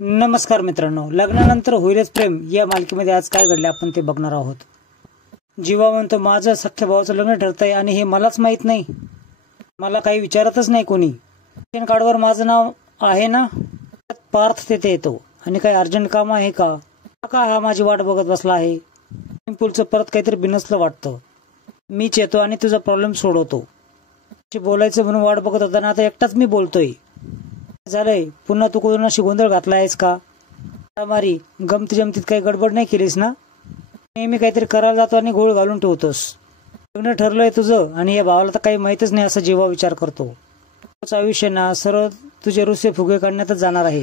नमस्कार मित्रांनो, लग्नानंतर होईलच प्रेम या मालिकेमध्ये आज काय घडले आपण ते बघणार आहोत। जीवा म्हणतो माझं सख्या भावाचं लग्न ठरतंय आणि हे मलाच माहित नाही। मला काही विचारतच नाही कोणी। रेशन कार्डवर माझं नाव आहे ना। पार्थ तेथे येतो आणि काही अर्जंट काम आहे का? काका हा माझी वाट बघत बसला आहे। पिंपुलचं परत काहीतरी बिनसलं वाटतं। मीच येतो आणि तुझा प्रॉब्लेम सोडवतो। बोलायचं म्हणून वाट बघत होता ना, आता एकटाच मी बोलतोय। झालंय पुन्हा तू कोणाशी गोंधळ घातला आहेस का? मारी गमती जमतीत काही गडबड नाही केलीस ना? नेहमी काहीतरी करायला जातो आणि गोळ घालून ठेवतोस। लग्न ठरलंय तुझं आणि या भावाला तर काही माहितच नाही असं जेव्हा विचार करतो। आयुष्य ना सरळ तुझे रुसे फुगे काढण्यातच जाणार आहे।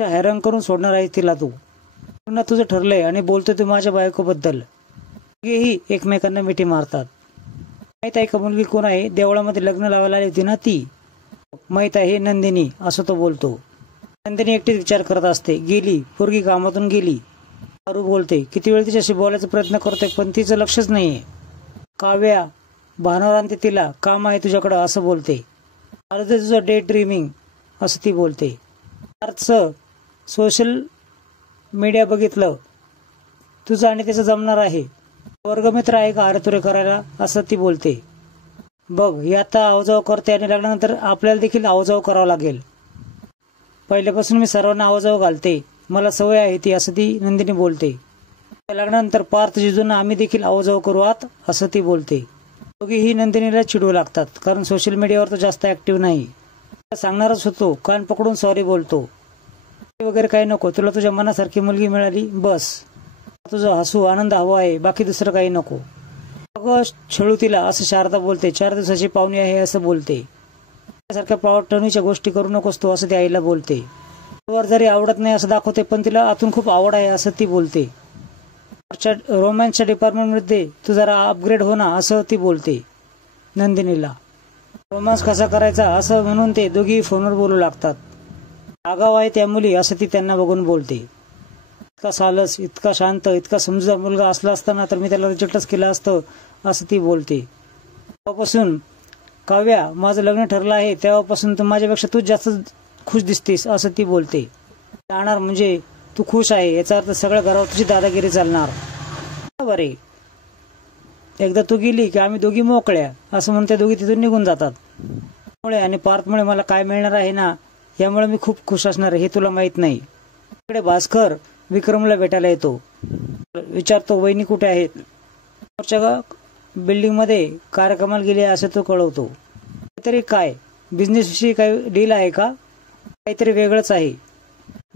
हैराण करून सोडणार आहे तिला तू। लग्न तुझं ठरलंय आणि बोलतोय तू माझ्या बायकोबद्दल। ही एकमेकांना मिठी मारतात। माहित आहे का मुलगी कोण आहे? देवळामध्ये लग्न लावायला आली होती ना ती। माहित आहे नंदिनी असं तो बोलतो। नंदिनी एकटीच विचार करत असते। गेली पोरगी कामातून गेली। आरू बोलते किती वेळ तिच्याशी बोलायचा प्रयत्न करतोय पण तिचं लक्षच नाहीये। काव्या भानावर आणते तिला, काम आहे तुझ्याकडं असं बोलते। अर्धे तुझं डे ड्रीमिंग असं ती बोलते। अर्थचं सोशल मीडिया बघितलं तुझं आणि त्याचं जमणार आहे। वर्गमित्र आहे का अरे करायला असं ती बोलते। बघ ही आता आवाजाव करते आणि लग्नानंतर आपल्याला देखील आवाजाव करावं लागेल। पहिल्यापासून मी सर्वांना आवाजाव घालते, मला सवय आहे ती असं ती नंदिनी बोलते। लग्नानंतर पार्थ जिजूंना आम्ही देखील आवाजाव करू आत असं ती बोलते। दोघीही नंदिनीला चिडवू लागतात कारण सोशल मीडियावर तो जास्त ऍक्टिव्ह नाही। सांगणारच होतो कान पकडून सॉरी बोलतो। वगैरे काही नको, तुला तुझ्या मनासारखी मुलगी मिळाली बस। तुझं हसू आनंद हवा आहे, बाकी दुसरं काही नको। अगं छळू तिला असं शारदा बोलते। 4 दिवसाची पाहुणी आहे असं बोलते। सारख्या पावटणीच्या गोष्टी करू नकोस तू असं ती आईला बोलते। वर जरी आवडत नाही असं दाखवते पण तिला आतून खूप आवड आहे असं ती बोलते। रोमॅन्सच्या डिपार्टमेंटमध्ये तू जरा अपग्रेड हो ना असं ती बोलते नंदिनीला। रोमॅन्स कसा करायचा असं म्हणून ते दोघी फोनवर बोलू लागतात। आगाव आहे त्या मुली असं ती त्यांना बघून बोलते। इतका सालस, इतका शांत, इतका समजूतदार मुलगा असला असताना तर मी त्याला रिजेक्टच केलं असतं असं ती बोलते। तेव्हापासून काव्या माझं लग्न ठरलं आहे तेव्हापासून तू माझ्यापेक्षा तूच जास्त खुश दिसतेस असं ती बोलते। जाणार म्हणजे तू खुश आहे याचा अर्थ सगळ्या घरावर तुझी दादागिरी चालणार। बरे एकदा तू गेली की आम्ही दोघी मोकळ्या असं म्हणते दोघी तिथून निघून जातात। मुळे आणि पार्थमुळे मला काय मिळणार आहे ना यामुळे मी खूप खुश असणार आहे हे तुला माहित नाही। इकडे भास्कर विक्रमला भेटायला येतो। विचारतो वहिनी कुठे आहेत? बिल्डिंग मध्ये कार्यक्रमाला गेले असे तो कळवतो। काहीतरी काय बिझनेस विषयी काही डील आहे का? काहीतरी वेगळंच आहे।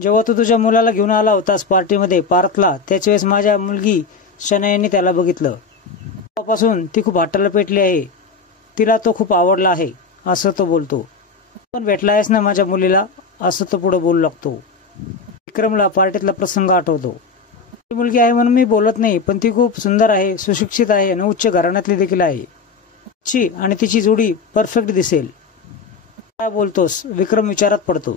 जेव्हा तू तुझ्या मुलाला घेऊन आला होतास पार्टीमध्ये पार्थला त्याच वेळेस माझ्या मुलगी शनायांनी त्याला बघितलं। तेव्हापासून ती खूप हट्टाला पेटली आहे। तिला तो खूप आवडला आहे असं तो बोलतो। पण भेटला आहेस ना माझ्या मुलीला असं तो पुढे बोलू लागतो। विक्रमला पार्टीतला प्रसंग आठवतो। ती मुलगी आहे म्हणून मी बोलत नाही पण ती खूप सुंदर आहे, सुशिक्षित आहे आणि उच्च घराण्यातली देखील आहे। ची आणि तिची जोडी परफेक्ट दिसेल। काय बोलतोस? विक्रम विचारात पडतो।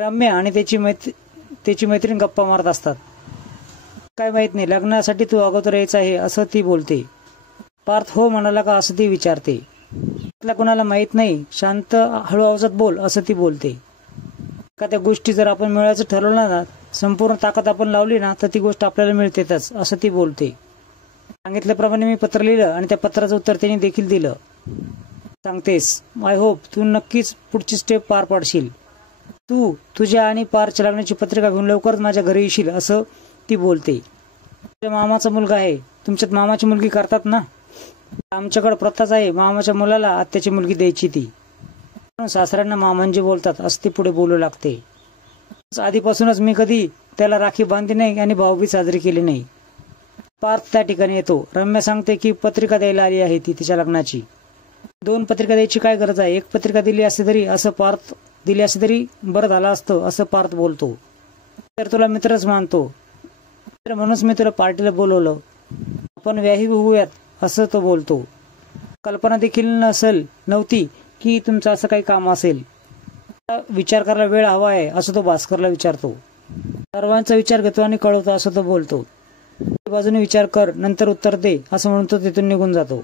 रम्या आणि त्याची मैत्रीण गप्पा मारत असतात। काय माहित नाही, लग्नासाठी तू अगोदर यायचं आहे असं ती बोलते। पार्थ हो म्हणाला का असं ती विचारते। त्याला कोणाला माहित नाही, शांत हळू आवाजात बोल असं ती बोलते। का त्या गोष्टी जर आपण मिळवायचं ठरवलं ना, संपूर्ण ताकद आपण लावली ना तर ती गोष्ट आपल्याला मिळतेच असं ती बोलते। सांगितल्याप्रमाणे मी पत्र लिहिलं आणि त्या पत्राचं उत्तर त्यांनी देखील दिलं। सांगतेस आय होप तू नक्कीच पुढची स्टेप पार पाडशील। तू तुझ्या आणि पारच्या लग्नाची पत्रिका घेऊन लवकरच माझ्या घरी येशील असं ती बोलते। तुझ्या मामाचा मुलगा आहे, तुमच्यात मामाची मुलगी करतात ना? आमच्याकडे प्रथाच आहे मामाच्या मुलाला आत्याची मुलगी द्यायची ती। सासऱ्यांना मामांजी बोलतात असं ती पुढे बोलू लागते। आधीपासूनच मी कधी त्याला राखी बांधली नाही आणि भाऊबीज साजरी केली नाही। पार्थ त्या ठिकाणी येतो। रम्या सांगते की पत्रिका द्यायला आली आहे ती तिच्या लग्नाची। 2 पत्रिका द्यायची काय गरज आहे? 1 पत्रिका दिली असती तरी बरं झालं असतं असं पार्थ बोलतो। तर तुला मित्रच मानतो म्हणूनच मी तुला पार्टीला बोलवलं, आपण व्याही होऊयात असं तो बोलतो। कल्पना देखील नव्हती की तुमचं असं काही काम असेल। विचार करायला वेळ हवा आहे असं तो भास्करला विचारतो। सर्वांचा विचार घेतो आणि कळवतो असं तो बोलतो। बाजूने विचार कर नंतर उत्तर दे असं म्हणून तो तिथून निघून जातो।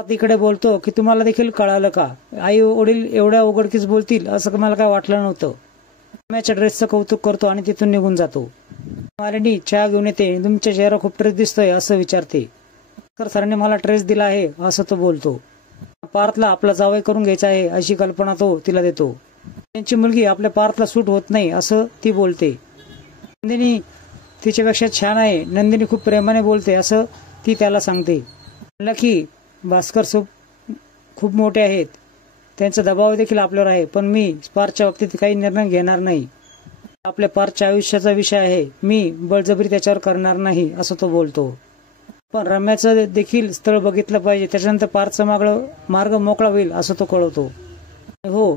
तिकडे बोलतो की तुम्हाला देखील कळालं का? आई वडील एवढ्या उघडकीस बोलतील असं मला काय वाटलं नव्हतं। रम्याच्या ड्रेसचं कौतुक करतो आणि तिथून निघून जातो. मालिनी चहा घेऊन येते. तुमच्या चेहरा खूप ट्रेस दिसतोय असं विचारते. तर सरांनी मला ट्रेस दिला आहे असं तो बोलतो. पार्थला आपला जावई करून घ्यायचा आहे अशी कल्पना तो तिला देतो. त्यांची मुलगी आपल्या पार्थला सूट होत नाही असं ती बोलते. नंदिनी तिच्यापेक्षा छान आहे. नंदिनी खूप प्रेमाने बोलते असं ती त्याला सांगते. म्हणलं की भास्कर खूप मोठे आहेत. त्यांचा दबाव देखील आपल्यावर आहे. पण मी पार्थच्या बाबतीत काही निर्णय घेणार नाही. आपल्या पार्थच्या आयुष्याचा विषय आहे. मी बळजबरी त्याच्यावर करणार नाही असं तो बोलतो. पण रम्याचं देखील स्थळ बघितलं पाहिजे. त्याच्यानंतर पार्थचा मार्ग मोकळा होईल असं तो कळवतो. हो,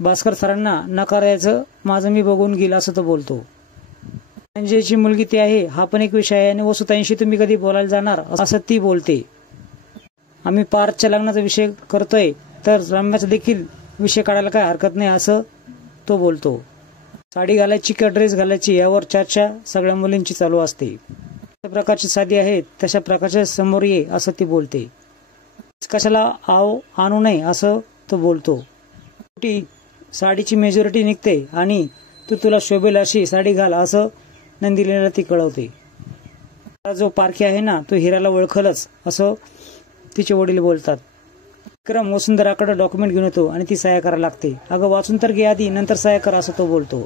भास्कर सरांना नकार द्यायचं माझं मी बघून घेईल असं तो बोलतो. संजयची मुलगी ती आहे हा पण एक विषय आहे. आणि वसुताईंशी तुम्ही कधी बोलायला जाणार असं ती बोलते. आम्ही पार्थच्या लग्नाचा विषय करतोय तर रम्याचा देखील विषय काढायला काय हरकत नाही असं तो बोलतो. साडी घालायची का ड्रेस घालायची यावर चर्चा सगळ्या मुलींची चालू असते. ज्या प्रकारची साडी आहे तशा प्रकारच्या समोर ये असं ती बोलते. कशाला आणू नये असं तो बोलतो. साडीची मेजॉरिटी निघते आणि तुला शोभेल अशी साडी घाल असं नंदिनीला ती कळवते. जो पारखी आहे ना तो हिराला ओळखलच असं तिचे वडील बोलतात. विक्रम वसुंधराकडे डॉक्युमेंट घेऊन येतो आणि ती सह्या करायला लागते. अगं वाचून तर घे आधी नंतर सह्या कर असं तो बोलतो.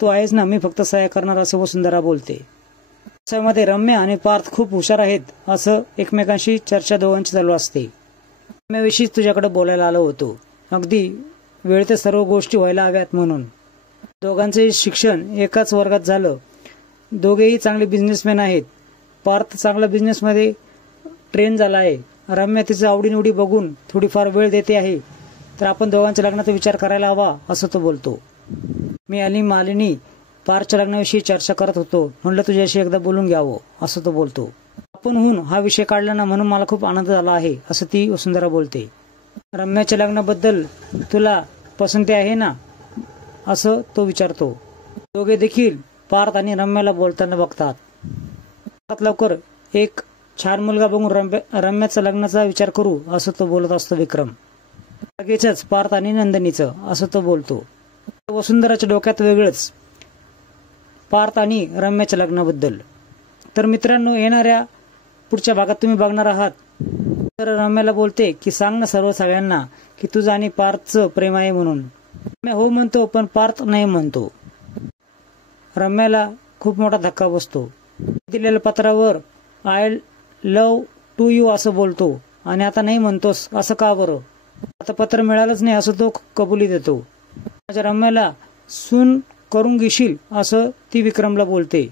तू आहेस ना मी फक्त सह्या करणार असं वसुंधरा बोलते. मध्ये रम्या आणि पार्थ खूप हुशार आहेत असं एकमेकांशी चर्चा दोघांची चालू असते. रम्याविषयी तुझ्याकडे बोलायला आलो होतो. अगदी वेळ ते सर्व गोष्टी व्हायला हव्यात म्हणून. दोघांचे शिक्षण एकाच वर्गात झालं. दोघेही चांगले बिझनेसमॅन आहेत. पार्थ चांगला बिझनेसमध्ये ट्रेन झाला आहे. रम्या तिचं आवडीनिवडी बघून थोडीफार वेळ देते आहे. तर आपण दोघांच्या लग्नाचा विचार करायला हवा असं तो बोलतो. मी आणि मालिनी पार्थच्या लग्नाविषयी चर्चा करत होतो. म्हणलं तुझ्याशी एकदा बोलून घ्यावं असं तो बोलतो. आपणहून हा विषय काढला ना म्हणून मला खूप आनंद झाला आहे असं ती वसुंधरा बोलते. रम्याच्या लग्नाबद्दल तुला पसंती आहे ना असं तो विचारतो. दोघे देखील पार्थ आणि रम्याला बोलताना बघतात. लवकर एक छान मुलगा बघून रम्याच्या लग्नाचा विचार करू असं तो बोलत असतो विक्रम. लगेचच पार्थ आणि नंदिनीचं असं तो बोलतो. वसुंधराच्या डोक्यात वेगळंच पार्थ आणि रम्याच्या लग्नाबद्दल. तर मित्रांनो येणाऱ्या पुढच्या भागात तुम्ही बघणार आहात. तर रम्याला बोलते की सांग ना सगळ्यांना की तुझं आणि पार्थचं प्रेम आहे म्हणून. रम्या हो म्हणतो पण पार्थ नाही म्हणतो. रम्याला खूप मोठा धक्का बसतो. दिलेल्या पत्रावर आय लव्ह टू यू असं बोलतो आणि आता नाही म्हणतोस असं का बरं. आता पत्र मिळालंच नाही असं तो कबुली देतो. माझ्या रम्याला सून करून घेशील असं ती विक्रमला बोलते.